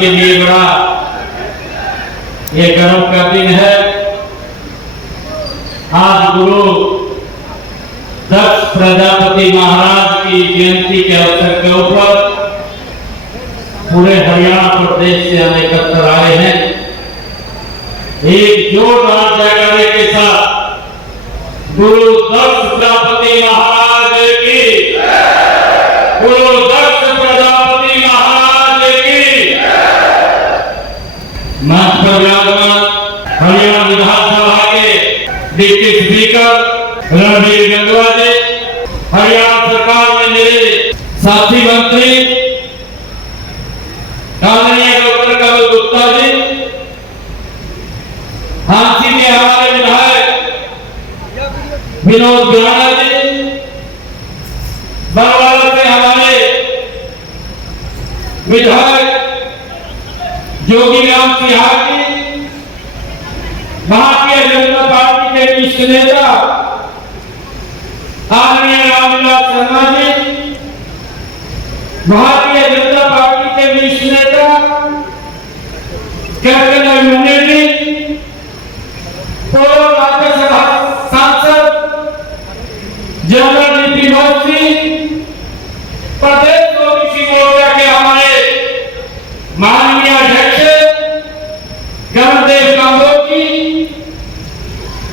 के लिए बड़ा ये गर्व का दिन है। आज गुरु दक्ष प्रजापति महाराज की जयंती के अवसर के ऊपर पूरे हरियाणा प्रदेश से हम एकत्र आए हैं। एक जोरदार जयकारे के साथ गुरु दक्ष प्रजापति महाराज की, गुरु दक्ष प्रजापति महाराज की। मंच पर विराजमान हरियाणा विधानसभा के डिप्टी स्पीकर रणबीर गंगवा जी, हरियाणा सरकार में मेरे साथी मंत्री आदरणीय डॉक्टर कमल गुप्ता जी, हांसी के हमारे विधायक विनोद बिहाना जी, बरवाला से हमारे विधायक जोगी राम सिहाग जी, भारतीय जनता पार्टी के वरिष्ठ नेता आदरणीय रामविलास शर्मा जी, भारतीय जनता पार्टी के वरिष्ठ नेता कैप्टन अभिमन्यु जी, पूर्व राज्यसभा सांसद जनरल डीपी मोदी, प्रदेश ओबीसी मोर्चा के हमारे माननीय अध्यक्ष गणदेव कांबोजी,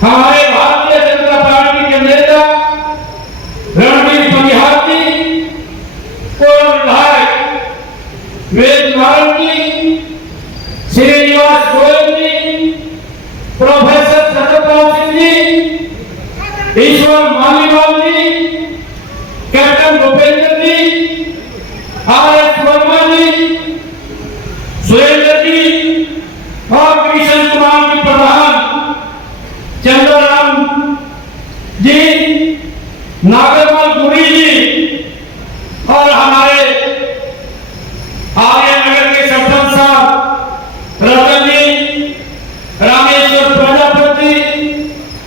हमारे भारतीय जनता पार्टी के नेता रणबीर बनिहार जी, पूर्व विधायक वेद नारायण जी, श्रीनिवास गोयल जी, प्रोफेसर सत्यपाल सिंह जी, ईश्वर मालीवाल जी, कैप्टन भूपेंद्र जी, आर.एस. वर्मा जी, सुरेंद्र जी और कृष्ण कुमार जी प्रधान, चंद्रराम जी, नागरमल गुरी जी और हमारे आर्यनगर के सरपंच साहब रतन जी, रामेश्वर प्रजापति,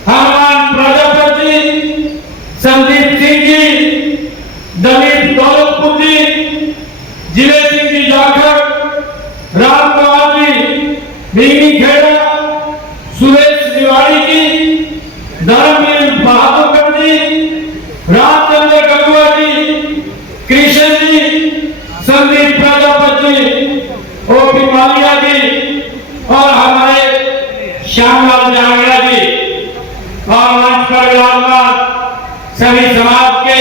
हनुमान प्रजापति, संदीप सिंह जी, दलीप दौलतपुर जी, जिले सिंह जी जाखड़, राम कुमार जी, भीमी खेड़ा, सुरेश तिवारी जी, धर्मवीर बहादुर जी, रामचंद्र गंगवा जी, कृष्ण जी, संदीप प्रजापति, ओपी मालिया जी और हमारे श्यामलाल जांगड़ा जी और मंच पर विराजमान सभी समाज के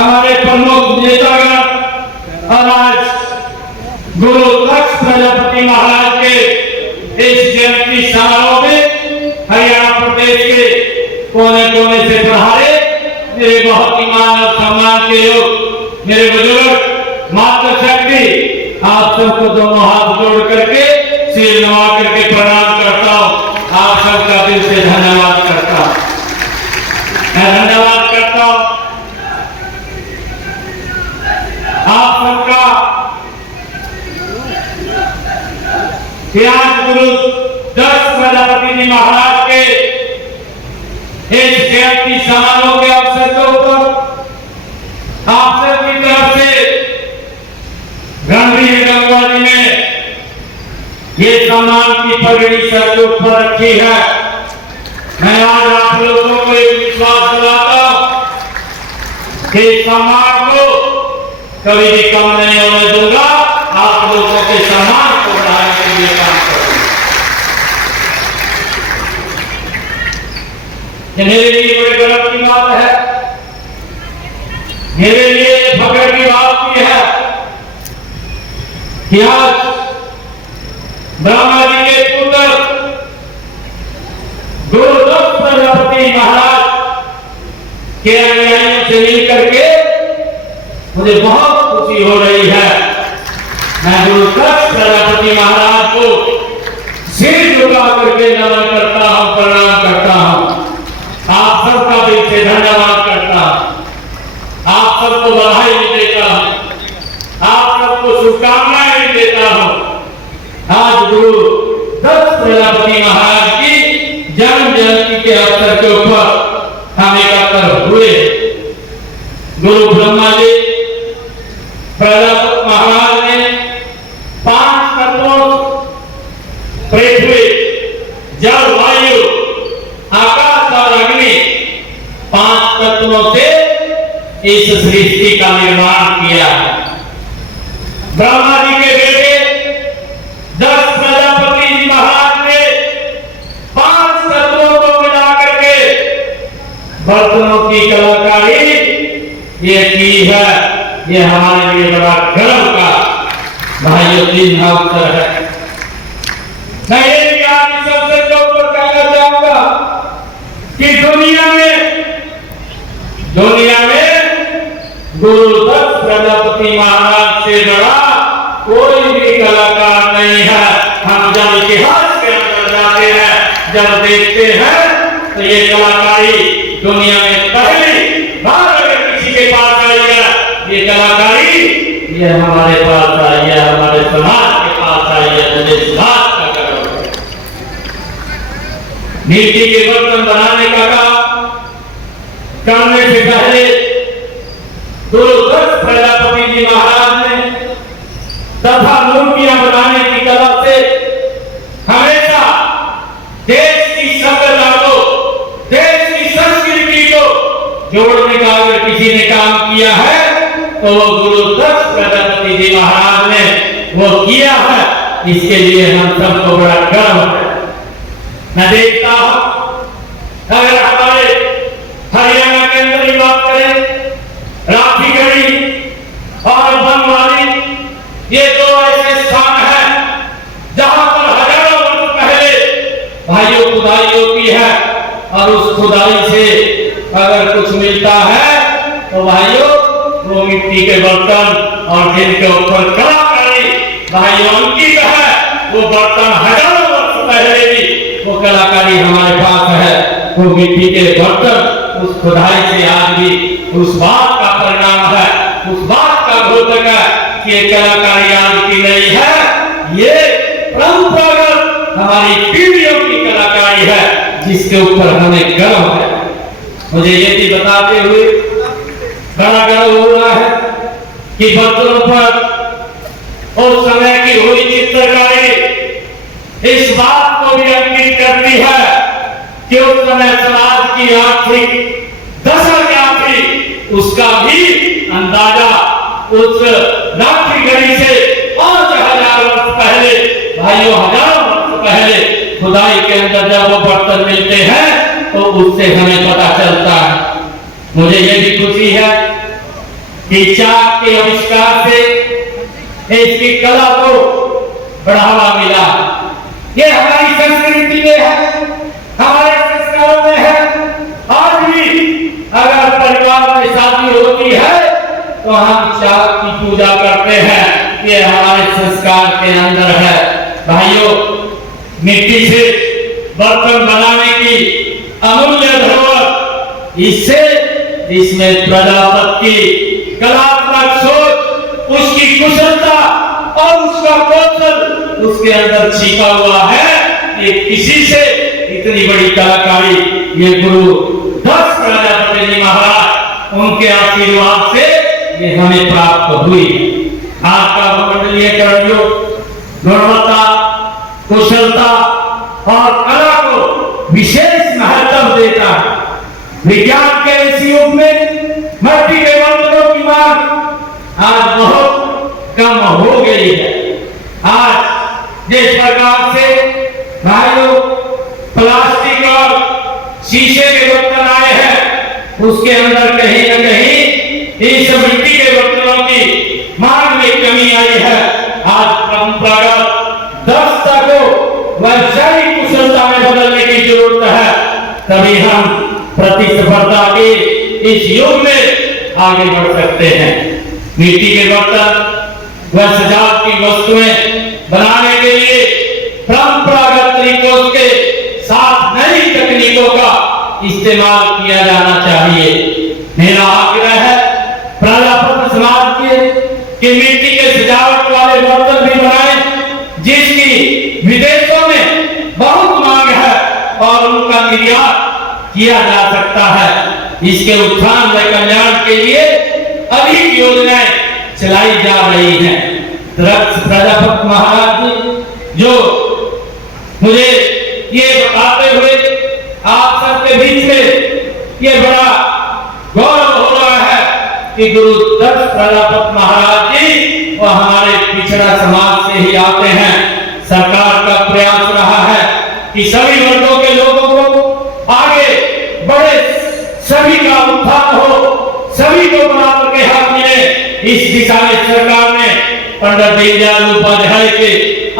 हमारे प्रमुख नेतागण और आज गुरु दक्ष प्रजापति महाराज के इस जयंती समारोह में हरियाणा प्रदेश के कोने कोने से पधारे मेरे बहुत ही मान और सम्मान के योग मेरे बुजुर्ग मातृशक्ति, आप सबको दोनों हाथ जोड़ करके सिर नवा करके प्रणाम करता हूँ। आप सबका दिल से धन्यवाद करता हूँ। मैं धन्यवाद करता हूँ आप सबका कि आज गुरु दक्ष प्रजापति जी महाराज के इस जयंती समारोह के अवसर के ऊपर आप सबकी तरफ से रणबीर गंगवा जी ने ये सम्मान की पगड़ी सर के ऊपर रखी है। मैं आज आप लोगों को एक विश्वास दिलाता हूं कि सम्मान को कभी भी कम नहीं होने दूंगा। आप लोगों के सम्मान को बढ़ाने के लिए काम करूंगा। मेरे लिए बड़े गर्व की बात है, मेरे लिए फख्र की बात की है कि आज ब्रह्मा जी के पुत्र गुरु दक्ष प्रजापति महाराज के अनुयायियों से मिल करके मुझे बहुत खुशी हो रही है। मैं गुरु दक्ष प्रजापति महाराज को सिर झुका करके नमन करता हूं, प्रणाम करता हूं। आप सबका दिल से धन्यवाद करता हूं, आप सबको बधाई देता हूं, आप सबको शुभकामनाएं भी देता हूं। आज गुरु दक्ष प्रजापति महाराज की जन्म जयंती के अवसर के ऊपर हम एकत्र हुए। गुरु ब्रह्मा जी प्रजापति महाराज ने 5 इस सृष्टि का निर्माण किया है। ब्रह्मा जी के बेटे 10 प्रजापति जी महाराज ने 5 तत्वों को मिला करके बर्तनों की कलाकारी ये की है। ये हमारे लिए बड़ा गर्व का भाइयों दिन अवसर है। मैं ये भी आज इस अवसर के ऊपर कहना चाहूंगा कि दुनिया में गुरु 10 प्रजापति महाराज से बड़ा कोई भी कलाकार नहीं है। हम जब इतिहास के अंदर जाते हैं, जब देखते हैं तो ये कलाकारी दुनिया में पहली बार अगर किसी के पास आई है, ये कलाकारी ये हमारे पास आई है, हमारे समाज के पास आई है। मुझे इस बात का गर्व है। मिट्टी के बर्तन बनाने का काम करने से पहले गुरु 10 प्रजापति जी महाराज ने तथा मूर्तियां बनाने की कला से हमेशा देश की सभ्यता को, देश की संस्कृति को जोड़ने का अगर किसी ने काम किया है तो वो गुरु 10 प्रजापति जी महाराज ने वो किया है। इसके लिए हम सबको बड़ा गर्व है। मैं देखता हूं अगर हमारे हरियाणा के अंदर ही बात करें, राखीगढ़ी और बनवारी, ये 2 ऐसे स्थान हैं जहां पर हजारों वर्ष पहले भाइयों खुदाई होती है और उस खुदाई से अगर कुछ मिलता है तो भाइयों वो मिट्टी के बर्तन और जिनके ऊपर कलाकारी भाइयों अंकित है, वो बर्तन हजारों वर्ष पहले भी वो कलाकारी हमारे पास है। वो मिट्टी के बर्तन उस खुदाई से आज भी उस बात का परिणाम है, उस बात का द्योतक है कि ये कलाकारी आज की नहीं है, ये परंपरागत हमारी पीढ़ियों की कलाकारी है जिसके ऊपर हमें गर्व है। मुझे ये भी बताते हुए बड़ा गर्व हो रहा है कि बर्तनों पर उस समय की हुई चित्रकारी इस बात को भी अंकित करती है कि उस समय समाज की आर्थिक दशा क्या थी उसका भी अंदाजा उस राखीगढ़ी से 5000 वर्ष पहले भाइयों, हजारों वर्ष पहले खुदाई के अंदर जब वो बर्तन मिलते हैं तो उससे हमें पता चलता है। मुझे ये भी खुशी है कि चाक के आविष्कार से इसकी कला को बढ़ावा मिला। ये हमारी संस्कृति में है, हमारे संस्कारों में है। आज भी अगर परिवार में शादी होती है तो हम चाक की पूजा करते हैं, ये हमारे संस्कार के अंदर है। भाइयों, मिट्टी से बर्तन बनाने की अमूल्य धरोहर इससे जिसमें प्रजापति की कलात्मक सोच, उसकी कुशलता और उसका कौशल उसके अंदर छिपा हुआ है। ये किसी से इतनी बड़ी कलाकारी ये गुरु 10 प्रजापति जी महाराज उनके आशीर्वाद से ये हमें प्राप्त हुई। आज का मंडलीय कर्मयोग गुणवत्ता, कुशलता और कला को विशेष महत्व देता है। विज्ञान के इस युग में मिट्टी के बर्तनों की मांग आज बहुत कम हो गई है। आज जिस प्रकार से भाइयों प्लास्टिक और शीशे के बर्तन आए हैं उसके अंदर कहीं न कहीं इस मिट्टी के बर्तनों की मांग में कमी आई है। आज परंपरागत दस्ता को वैज्ञानिक कुशलता में बदलने की जरूरत है, तभी हम प्रतिस्पर्धा के इस युग में आगे बढ़ सकते हैं। मिट्टी के बर्तन व सजावट की वस्तुएं बनाने के लिए परंपरागत तरीकों के साथ नई तकनीकों का इस्तेमाल किया जाना चाहिए। मेरा आग्रह है प्रजापति समाज के कि मिट्टी के सजावट वाले बर्तन भी बनाएं जिसकी विदेशों में बहुत मांग है और उनका निर्यात किया जा सकता है। इसके उत्थान व कल्याण के लिए अधिक योजनाएं चलाई जा रही हैं। प्रजापति महाराज जी जो मुझे ये बताते हुए आप सबके बीच में ये बड़ा गौरव हो रहा है कि गुरु दत्त प्रजापति महाराज जी वो हमारे पिछड़ा समाज से ही आते हैं। सरकार का प्रयास रहा है कि सभी वर्गों के लोगों को आगे बढ़े, सभी का उत्थान हो, सभी को बराबर के हक मिले। इस दिशा में सरकार ने पंडित दीनदयाल उपाध्याय के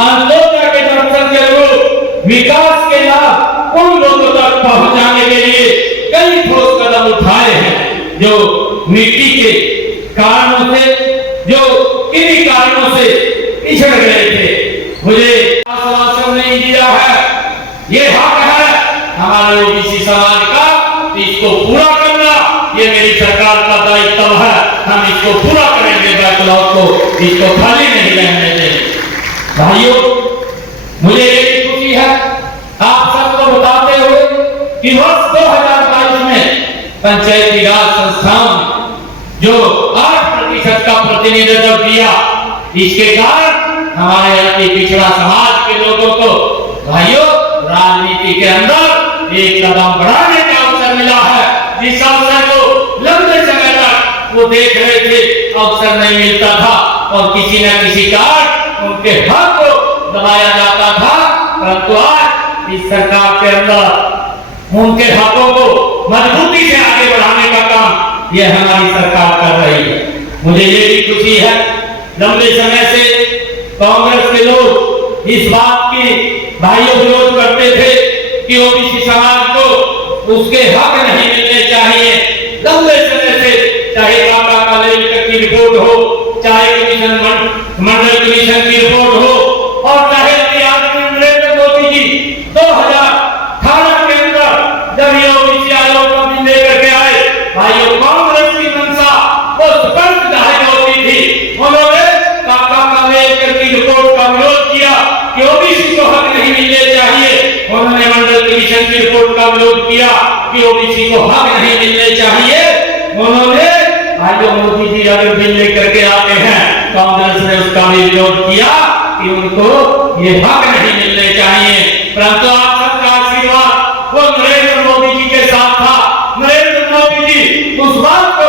अंत्योदय के दर्शन के रूप विकास के लाभ उन लोगों तक पहुंचाने के लिए कई ठोस कदम उठाए हैं, जो मिट्टी के कारणों से, जो किन्हीं कारणों से पिछड़ गए थे। मुझे आश्वासन नहीं दिया है, ये हक है हमारे ओबीसी समाज का, इसको पूरा करना ये मेरी सरकार का दायित्व है। हम इसको पूरा करेंगे, बैकलॉग को इसको खाली नहीं रहने देंगे। भाइयों, मुझे एक खुशी है आप सबको बताते हुए कि वर्ष 2022 में पंचायती राज संस्थाओं ने जो 8% का प्रतिनिधित्व दिया, इसके कारण हमारे अति पिछड़ा समाज के लोगों को भाइयों राजनीति के अंदर एक कदम बढ़ाने का अवसर मिला है। जिस अवसर को लंबे समय तक वो देख रहे थे, अवसर नहीं मिलता था और किसी न किसी कारण उनके हक को दबाया जाता था, परंतु आज इस सरकार के अंदर उनके हकों को मजबूती से आगे बढ़ाने का काम यह हमारी सरकार कर रही है। मुझे ये भी खुशी है, लंबे समय से कांग्रेस के लोग इस बात की भाइयों विरोध करते थे कि ओबीसी समाज को उसके हक नहीं मिलने चाहिए। लंबे समय से चाहे काका कलेक्टर की रिपोर्ट हो, चाहे मंडल कमीशन की रिपोर्ट हो, और चाहे नरेंद्र मोदी जी 2018 के अंदर जब ये ओबीसी आयोग का बिल लेकर के आए, भाइयों कांग्रेस की मंशा वो स्पष्ट जाहिर होती थी। उन्होंने काका कलेक्टर की रिपोर्ट का विरोध किया कि ओबीसी को हक नहीं मिलने चाहिए। उन्होंने मंडल कमीशन की रिपोर्ट का विरोध किया कि ओबीसी को हक नहीं मिलने चाहिए। उन्होंने भाइयों मोदी जी अगर बिल लेकर के आते हैं, कांग्रेस ने उसका भी विरोध किया कि उनको ये हक नहीं मिलने चाहिए। परंतु आप सबका आशीर्वाद वो नरेंद्र मोदी जी के साथ था। नरेंद्र मोदी जी उस बात को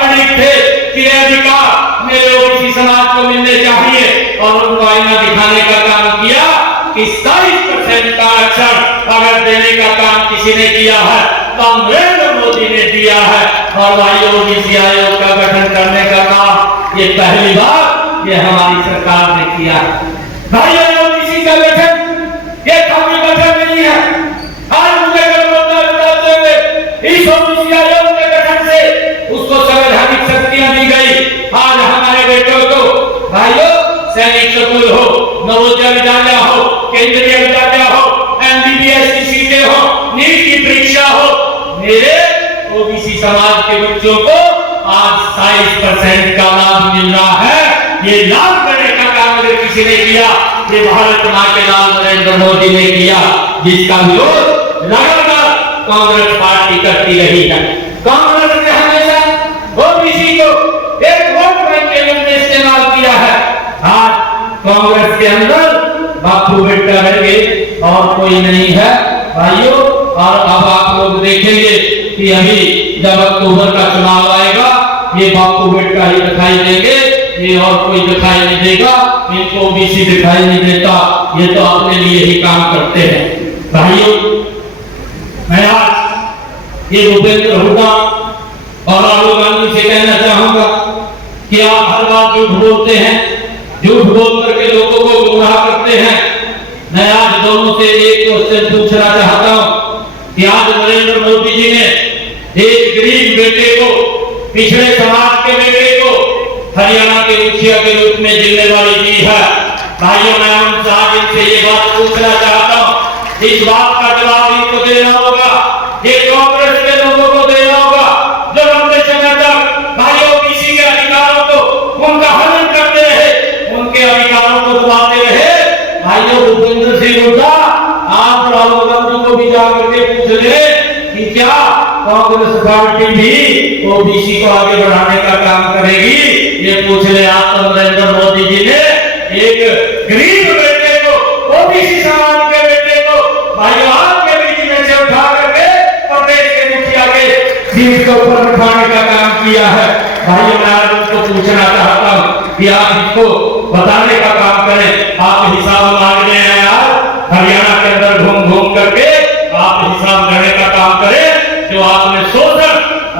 अडिग थे कि अधिकार मेरे ओबीसी समाज को मिलने चाहिए, और उनको आईना दिखाने का काम किया कि 27% का आरक्षण अगर देने का काम किसी ने किया है तो नरेंद्र मोदी ने दिया है। और भाइयों ओबीसी आयोग का गठन करने का काम ये पहली बार ये हमारी सरकार ने किया है। भाइयों ओबीसी का गठन ये खाली गठन नहीं है। आज मुझे बताते हुए इस ओबीसी आयोग के गठन से उसको संवैधानिक शक्तियां दी गई। आज हमारे बेटों को भाइयों सैनिक स्कूल हो, नवोदय विद्यालय हो, केंद्रीय विद्यालय हो, एमबीबीएस की सीटें हो, नीट की परीक्षा हो, मेरे ओबीसी समाज के बच्चों को आज 27% का लाभ मिल रहा है। ये लाभ देने का काम अगर किसी ने किया, ये भारत मां के नाम नरेंद्र मोदी ने किया, जिसका विरोध लगातार कांग्रेस पार्टी करती रही है। कांग्रेस ने हमेशा ओबीसी को एक वोट बैंक के रूप में इस्तेमाल किया है। आज कांग्रेस के अंदर बापू बेटा रह गए और कोई नहीं है भाइयों। और अब आप लोग देखेंगे कि अभी जब अक्टूबर का चुनाव आएगा, ये बापू बेटा ही दिखाई देंगे, ये और कोई दिखाई नहीं देगा। इनको ओबीसी दिखाई नहीं देता, ये तो अपने लिए ही काम करते हैं। भाइयों, मैं आज ये भूपेंद्र हुड्डा और राहुल गांधी से कहना चाहूंगा कि आप हर बार झूठ बोलते हैं, झूठ बोल करके लोगों को गुमराह करते हैं। मैं आज दोनों से एक क्वेश्चन पूछना चाहता हूं कि आज नरेंद्र मोदी जी ने एक गरीब बेटे को, पिछड़े समाज के बेटे को हरियाणा के मुखिया के रूप में जिम्मेवारी दी है। भाइयों, मैं उनसे आज इनसे ये बात पूछना चाहता हूं, इस बात का जवाब इनको देना होगा, ये कांग्रेस के लोगों को देना होगा जो लंबे समय तक भाइयों किसी के अधिकारों को उनका हनन करते रहे, उनके अधिकारों को दबाते रहे। भाइयों, भूपेंद्र सिंह हुड्डा, आप राहुल गांधी को भी जाकर के पूछ ले कि क्या कांग्रेस पार्टी भी ओबीसी को आगे बढ़ाने का काम करेगी? ये पूछ ले आप। तो नरेंद्र मोदी जी ने एक गरीब बेटे को, ओबीसी समाज के बेटे को भाइयों आपके बीच में से उठा करके प्रदेश के मुखिया के सीट के ऊपर उठाने का काम किया है। भाई मैं आज उसको पूछना चाहता हूँ कि आप इसको बताने का काम करें। आप हिसाब मांगने हैं आज हरियाणा के अंदर घूम घूम करके आप हिसाब करने का काम करें। जो आपने शोषण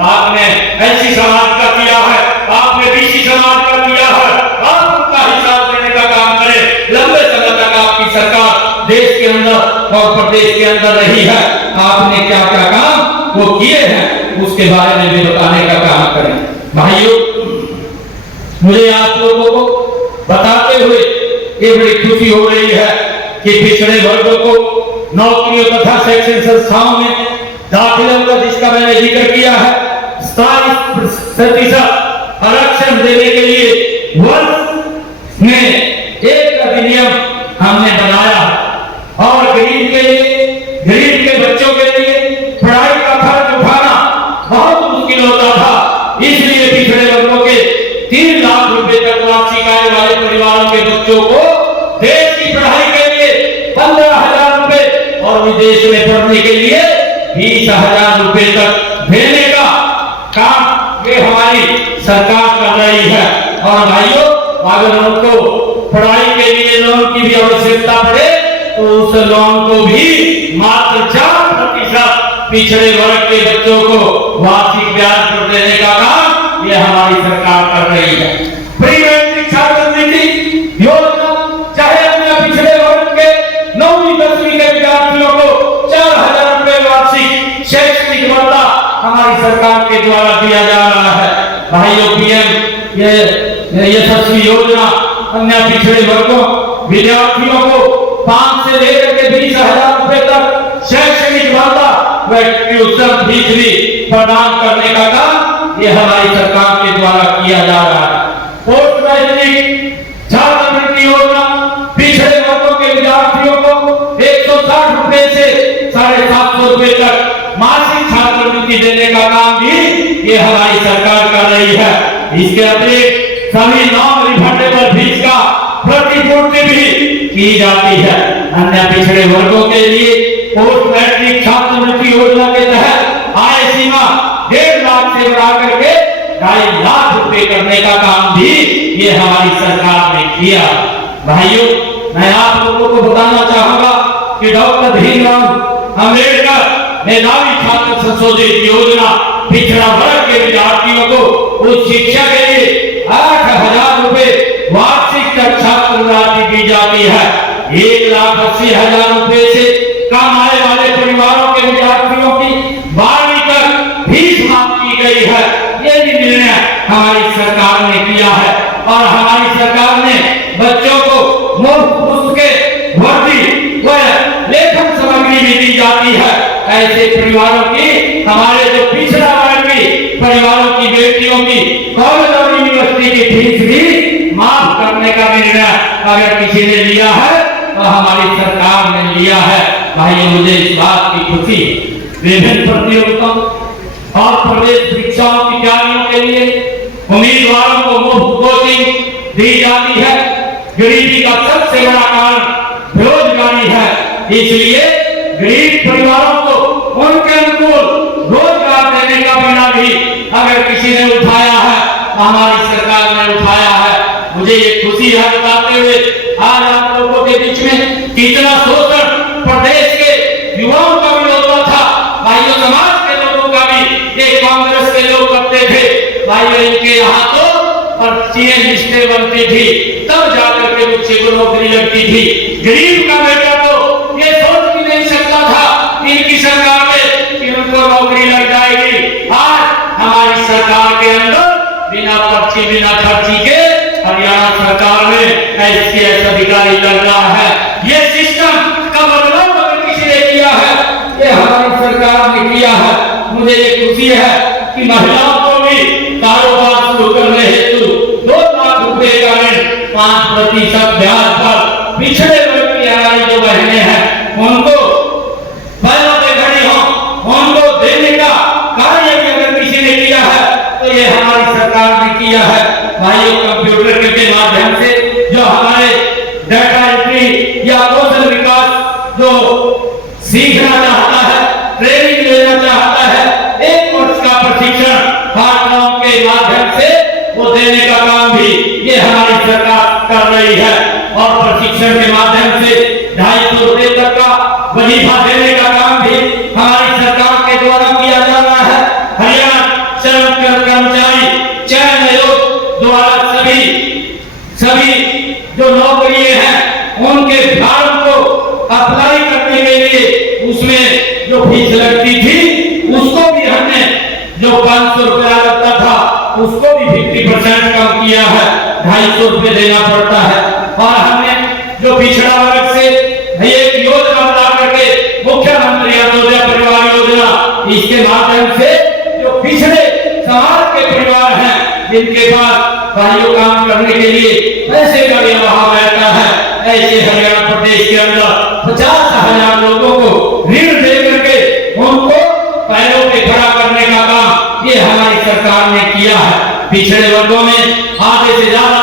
आपने ऐसी समाज का किया है, आपने बीसी समाज का किया है, आप उनका हिसाब करने का काम करें। लंबे समय तक आपकी सरकार देश के अंदर और प्रदेश के अंदर रही है, आपने क्या क्या काम वो किए हैं उसके बारे में भी बताने का काम करें। भाइयों, मुझे आप लोगों को बताते हुए ये बड़ी खुशी हो रही है कि पिछड़े वर्गों को नौकरियों तथा शैक्षणिक संस्थाओं में दाखिलों का जिसका मैंने जिक्र किया है 27% आरक्षण देने के लिए वर्ष में एक अधिनियम हमने बनाया और गरीब के लिए, गरीब के बच्चों के लिए पढ़ाई का खर्च उठाना बहुत मुश्किल होता था। इसलिए पिछड़े वर्गों के 3 लाख रुपए तक वार्षिक आय वाले परिवारों के बच्चों को देश की पढ़ाई के लिए 15,000 रुपए और विदेश में पढ़ने के लिए 20,000 रुपए तक देने का काम ये हमारी सरकार कर रही है। और भाइयों, अगर उनको पढ़ाई के लिए लोन की भी आवश्यकता पड़े तो उस लोन को भी मात्र 4% पिछड़े वर्ग के बच्चों को वार्षिक ब्याज पर देने का काम ये हमारी सरकार कर रही है। प्री मैट्रिक छात्रवृत्ति योजना चाहे अपने पिछड़े वर्ग के 9वीं 10वीं के विद्यार्थियों को 4,000 रुपए वार्षिक शैक्षणिक भत्ता हमारी सरकार के द्वारा दिया जा रहा है। भाइयों, पीएम ये यशस्वी योजना अन्य पिछड़े वर्गों विद्यार्थियों को 5 से लेकर के 20,000 रुपए तक शैक्षणिक भत्ता व ट्यूशन फीस भी प्रदान करने का काम ये हमारी सरकार के द्वारा किया जा रहा है। पोस्ट मैट्रिक छात्रवृत्ति योजना पिछड़े वर्गों के विद्यार्थियों को 160 रुपए से 750 रुपए तक मासिक छात्रवृत्ति देने का काम भी ये हमारी सरकार कर रही है। इसके अतिरिक्त सभी नॉन रिफंडेबल फीस का प्रतिपूर्ति भी की जाती है। अन्य पिछड़े वर्गों के लिए पोस्ट मैट्रिक छात्रवृत्ति योजना के तहत आय सीमा 1.5 लाख से बढ़ा करके 2.5 लाख रुपए करने का काम भी ये हमारी सरकार ने किया। भाइयों, मैं आप लोगों को बताना चाहूंगा कि डॉक्टर भीमराव अंबेडकर मेधावी छात्र संशोधित योजना पिछड़ा वर्ग के विद्यार्थियों को उच्च शिक्षा के लिए 8,000 रुपए वार्षिक तक छात्रवृत्ति दी जाती है। 1,80,000 रुपए से कम आय वाले परिवारों के विद्यार्थियों की 12वीं तक फीस माफ की गई है। ये भी निर्णय हमारी सरकार ने किया है और हमारी सरकार ने बच्चों को मुफ्त पुस्तकें, वर्दी व लेखन सामग्री भी दी जाती है। ऐसे परिवारों की, हमारे जो पिछड़ा वर्गीय परिवारों की बेटियों की कॉलेज और यूनिवर्सिटी की फीस भी माफ करने का निर्णय अगर किसी ने लिया है तो हमारी सरकार ने लिया है। भाई, मुझे इस बात की खुशी। विभिन्न प्रतियोगिताओं और प्रवेश परीक्षाओं की तैयारियों के लिए उम्मीदवारों को मुफ्त कोचिंग दी जाती है। गरीबी का सबसे बड़ा कारण बेरोजगारी है, इसलिए गरीब परिवारों को उनके अनुकूल रोजगार देने का बिना भी अगर किसी ने उठाया है, हमारी सरकार ने उठाया है। मुझे ये खुशी है बताते हुए आज आप लोगों के बीच में कितना शोषण प्रदेश के युवाओं का भी होता था। भाइयों, समाज के लोगों का भी, ये कांग्रेस के लोग करते थे। भाइयों, इनके यहाँ तो पर्चियां लिस्टें बनती थी, तब जाकर के बच्चे को नौकरी लगती थी। गरीब का बेटा तो ये सोच भी नहीं सकता था इनकी सरकार में कि उनको नौकरी लग जाएगी। आज हमारी सरकार के अंदर बिना पर्ची, बिना खर्ची के हरियाणा सरकार में एससीएस अधिकारी लग रहा है। ये सिस्टम का बदलाव अगर किसी ने किया है, ये हमारी सरकार ने किया है। मुझे ये खुशी है कि महिलाओं को भी कारोबार शुरू करने हेतु 2 लाख रुपए का ऋण 5% ब्याज पर पिछड़े वर्ग की हमारी जो बहनें हैं उनको पैरों पे खड़ी हो, उनको देने का कार्य भी अगर किसी ने किया है तो ये हमारी सरकार ने किया है। भाइयों, कंप्यूटर के माध्यम से जो हमारे डाटा एंट्री या कौशल विकास जो सीखना चाहता है, ट्रेनिंग लेना चाहता है, 1 वर्ष का प्रशिक्षण पाठ्यक्रम के माध्यम से हमारी सरकार कर रही है। और प्रशिक्षण के माध्यम से 250 रुपए तक का वजीफा देने का काम भी हमारी सरकार के द्वारा किया जा रहा है। हरियाणा श्रम कर्मचारी चयन आयोग द्वारा सभी जो नौकरियां हैं उनके फॉर्म को अप्लाई करने के लिए उसमें जो फीस लगती थी उसको भी हमने जो 500 रुपया लगता था उसको भी 50% कम किया है, 250 रुपये देना पड़ता है। और हमने जो पिछड़ा वर्ग से एक योजना बना करके मुख्यमंत्री अंत्योदय परिवार योजना, इसके माध्यम से जो पिछड़े समाज के परिवार हैं जिनके पास भाइयों काम करने के लिए पैसे का भी अभाव रहता है, ऐसे हरियाणा प्रदेश के अंदर 50,000 लोगों को ऋण दे करके उनको पैरों पे खड़ा करने का काम ये हमारी सरकार ने किया है। पिछड़े वर्गों में आधे से ज्यादा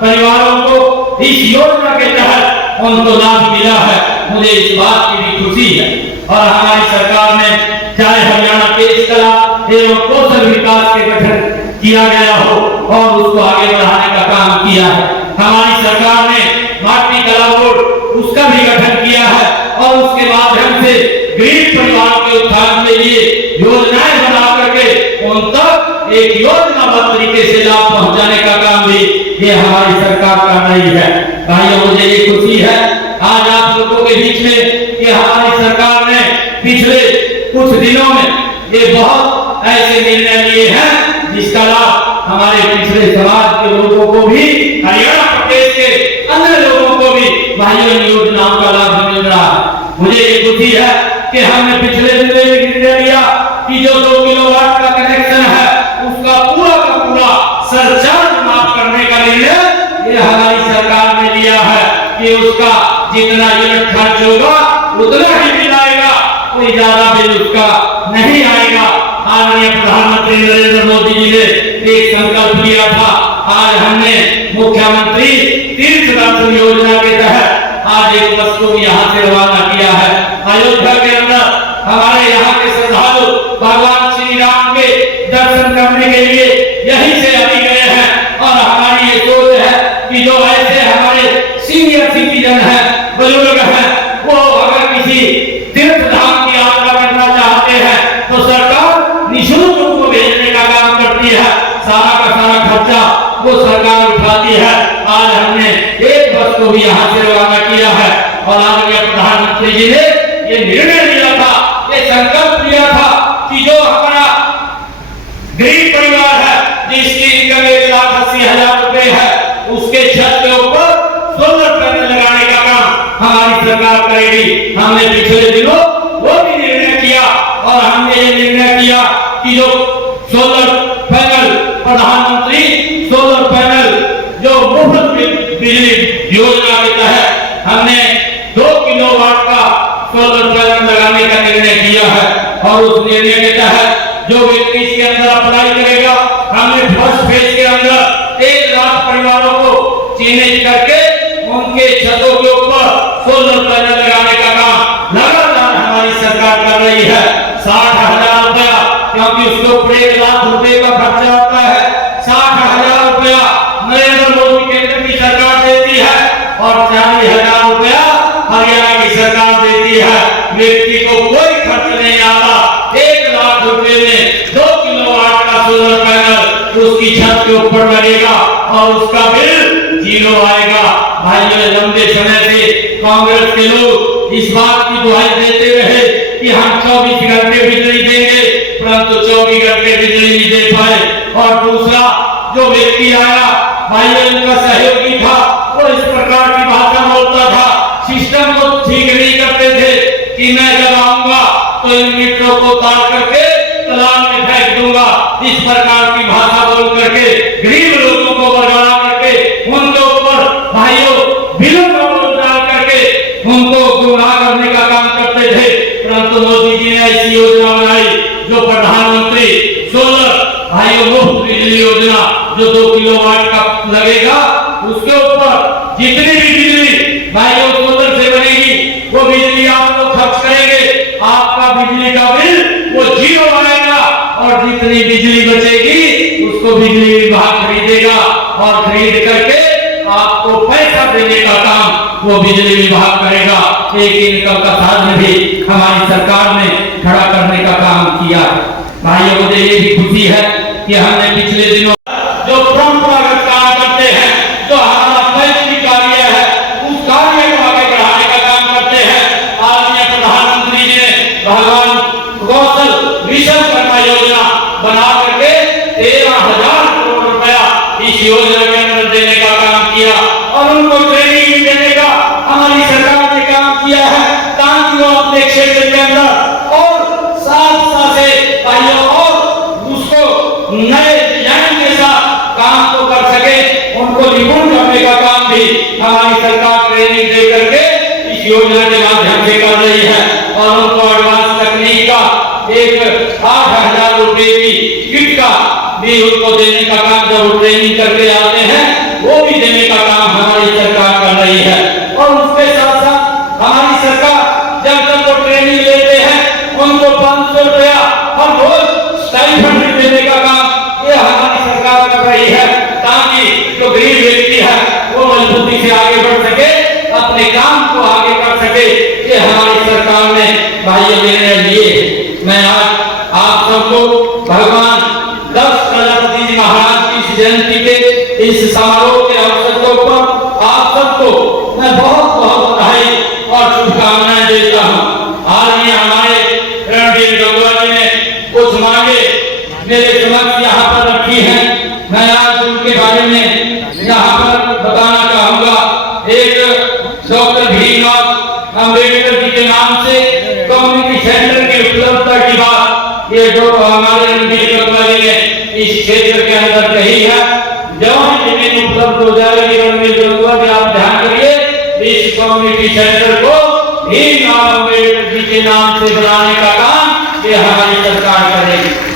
परिवारों को इस योजना के तहत उनको लाभ मिला है। मुझे इस बात की भी खुशी है। और हमारी सरकार ने चाहे हरियाणा के इस कला एवं कौशल विकास के गठन किया गया हो और उसको आगे बढ़ाने का काम किया है। हमारी सरकार ने माटी कला बोर्ड उसका भी गठन किया है और उसके माध्यम से गरीब परिवार के उत्थान के लिए योजनाएं बना करके उन तक एक योजनाबद्ध तरीके से लाभ पहुंचाने का काम भी ये हमारी सरकार कर रही है। भाइयों, मुझे ये खुशी है आज आप लोगों के बीच में कि हमारी सरकार ने पिछले कुछ दिनों में ये बहुत ऐसे निर्णय लिए हैं जिसका लाभ हमारे पिछड़े समाज के लोगों को भी, हरियाणा प्रदेश के अन्य लोगों को भी भाइयों योजनाओं का लाभ मिल रहा है। मुझे ये खुशी है कि हमने पिछले दिन में निर्णय लिया कि जो 2 किलोवाट का कनेक्शन है उसका पूरा का पूरा सरचार्ज माफ करने का निर्णय ये हमारी सरकार ने लिया है कि उसका जितना यूनिट खर्च होगा उतना ही बिल आएगा, कोई ज्यादा बिल उसका नहीं आएगा। आदरणीय प्रधानमंत्री नरेंद्र मोदी जी ने एक संकल्प लिया था। आज हमने मुख्यमंत्री तीर्थ दर्शन योजना के तहत आज एक बस को यहाँ से रवाना किया है। अयोध्या के अंदर हमारे यहाँ के श्रद्धालु भगवान श्री राम के दर्शन करने के लिए यहीं से अभी गए हैं। और हमारी ये सोच है कि जो ऐसे हमारे सीनियर सिटीजन हैं, बुजुर्ग हैं, वो अगर किसी तीर्थ धाम की यात्रा करना चाहते हैं तो सरकार निःशुल्क उनको भेजने का काम करती है। सारा का सारा खर्चा वो सरकार उठाती है। आज हमने एक बस को भी यहाँ से रवाना किया है। और आदरणीय प्रधानमंत्री जी ने ये निर्णय लिया था, ये संकल्प लिया था कि जो हमारा गरीब परिवार है जिसकी इनकम 1,80,000 रुपए है उसके छत के ऊपर सोलर पैनल लगाने का काम हमारी सरकार करेगी। हमने पिछले दिनों वो भी निर्णय किया और हमने ये निर्णय किया कि जो सोलर पैनल प्रधानमंत्री सोलर पैनल जो मुफ्त बिजली योजना के तहत हमने 2 किलोवाट का सोलर पैनल लगाने का निर्णय किया है। और उस निर्णय के तहत जो व्यक्ति इसके अंदर अप्लाई करेगा हमने फर्स्ट फेज के अंदर 1 लाख परिवारों को चिन्हित करके उनके छतों के ऊपर सोलर पैनल लगाने का काम लगातार हमारी सरकार कर रही है। 60,000 रुपया, क्योंकि उसके ऊपर 1 लाख रुपए का खर्चा होता है। 60,000 रुपया नरेंद्र मोदी केंद्र की सरकार देती है और 40,000 रुपया हरियाणा की सरकार देती है। व्यक्ति को कोई खर्च नहीं आता। 1 लाख रुपए में 2 किलोवाट का सोलर पैनल उसकी छत के ऊपर लगेगा और उसका बिल 0 आएगा। भाइयों, लंबे समय से कांग्रेस के लोग इस बात की दुहाई देते रहे कि हम 24 घंटे बिजली देंगे, परंतु 24 घंटे बिजली नहीं दे पाए। और दूसरा जो व्यक्ति आया भाइयों इनका सहयोगी था, वो इस प्रकार की भाषा बोलता था, सिस्टम को ठीक नहीं करते थे कि मैं जब आऊंगा तो इन मीटरों को उतार करके तालाब में फेंक दूंगा। इस प्रकार की भाषा बोल करके गरीब लोगों को बरगला करके उनके ऊपर भाइयों बिलों का बोझ डाल करके उनको गुमराह करने का काम करते थे। परंतु मोदी जी ने ऐसी योजना बनाई जो प्रधानमंत्री सोलर भाइयों मुफ्त बिजली योजना जो 2 किलोवाट का लगेगा उसके ऊपर जितनी भी बिजली भाइयों सोलर से बनेगी वो बिजली आप लोग खर्च करेंगे, आपका बिजली का बिल वो 0 आएगा और जितनी बिजली बचेगी उसको बिजली विभाग खरीदेगा और खरीद करके आपको पैसा देने का काम वो बिजली विभाग करेगा। एक इनकम का साधन भी हमारी सरकार ने खड़ा करने का काम किया। भाइयों, मुझे ये भी खुशी है कि हमने पिछले दिनों जो परंपरागत काम करते हैं, जो हमारा पैतृक कार्य है, उस कार्य को आगे बढ़ाने का काम करते हैं। आदरणीय प्रधानमंत्री जी ने भगवान कौशल विश्वकर्मा योजना बना करके 13,000 करोड़ रुपया इस योजना के अंदर देने का काम किया और उनको ट्रेनिंग भी देने का हमारी सरकार ने काम किया है, ताकि वो अपने क्षेत्र के अंदर और साथ से भाइयों और उसको नए डिजाइन के साथ काम को कर सके, उनको निपुण करने का काम भी हमारी सरकार ट्रेनिंग दे करके इस योजना के माध्यम से कर रही है। और उनको एडवांस तकनीक का एक 8,000 रुपए की किट का भी उनको देने का काम, जब ट्रेनिंग करके आते हैं वो भी देने का काम हमारी सरकार कर रही है। और उसके साथ साथ हमारी सरकार जब तक वो ट्रेनिंग लेते हैं उनको 500 रुपया हर रोज स्टाइपेंड देने का काम ये हमारी सरकार कर रही है, ताकि जो गरीब व्यक्ति है वो मजबूती से आगे बढ़ सके, अपने काम को आगे कर सके। ये हमारी सरकार ने भाइयों निर्णय लिए। मैं आज आप सबको भगवान दक्ष प्रजापति जी महाराज की जयंती के इस समारोह के अवसर के ऊपर आप सबको मैं बहुत बहुत बधाई और शुभकामनाएं देता हूँ। आज ये हमारे रणवीर गंगवा जी ने कुछ मांगे मेरे समक्ष यहाँ पर रखी है, मैं आज उनके बारे में यहाँ पर बताना चाहूंगा। एक डॉक्टर भीमराव अम्बेडकर जी के नाम से कम्युनिटी सेंटर की उपलब्धता की बात ये जो हमारे रणवीर गंगवा जी ने इस क्षेत्र के अंदर कही है। जब जमीन उपलब्ध हो जाएगी रणवीर गंगवा जी, आप ध्यान करिए, इस कम्युनिटी सेंटर को भीमराव अम्बेडकर जी के नाम से बनाने का काम ये हमारी सरकार करेगी।